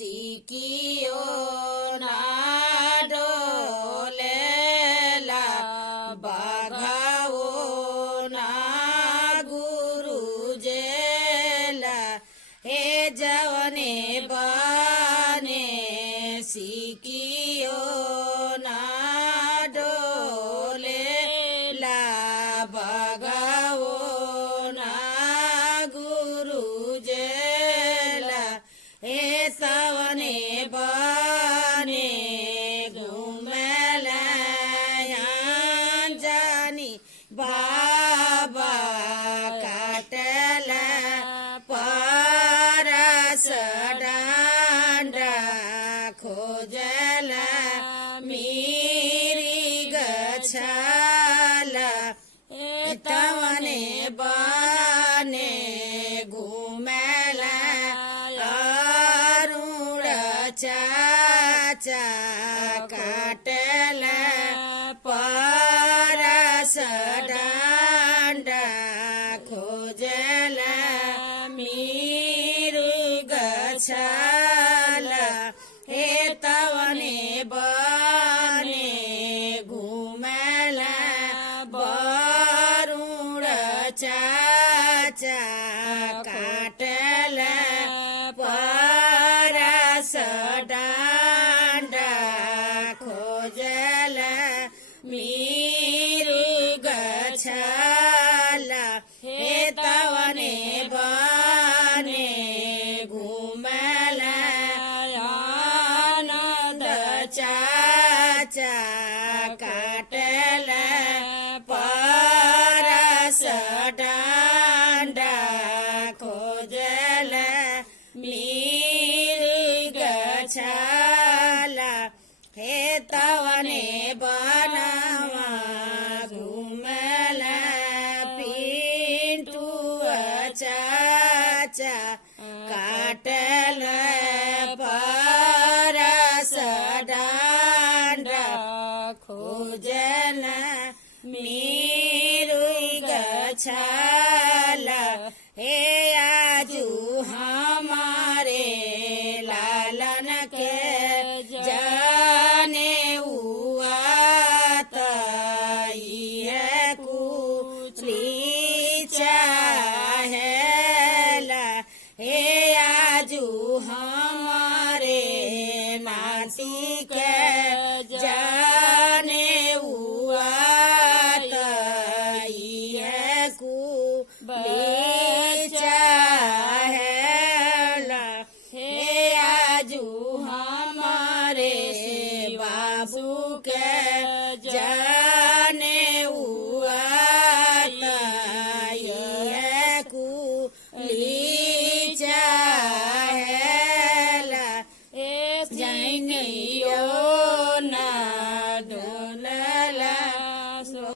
सिकियो ना डोलेला बाघाओ ना गुरु जेला हे जवने बने सिकियो ना डोलेला बाघाओ ना गुरु जेला हे सवने बने घुमला जानी बाबा काटला परस डांडा खोजला मेरी गछाला तवने बने घुमला अरुण चाचा काटला परस डांडा खोजला मीरु गछाला हे तवने बने घुमला बरुण चाचा काटला परस डांडा खोजला मीरु गछाला हे तवने बने घुमला आनंद चाचा काटला परस डांडा खोजला मीरु गछाला हे तवने बनवा घुमला पिंटू चाचा काटला परस डांडा खोजला मीरु गछाला हे आजू हमारे लालन के जाने हुआ तई है कुचली चाहेला हे आजू हमारे नाती के जाने हुआ तई है कुचली चाहेला हे आजू हमारे बाबू के जाने हुआ तई है कुली चाहेला जाएंगे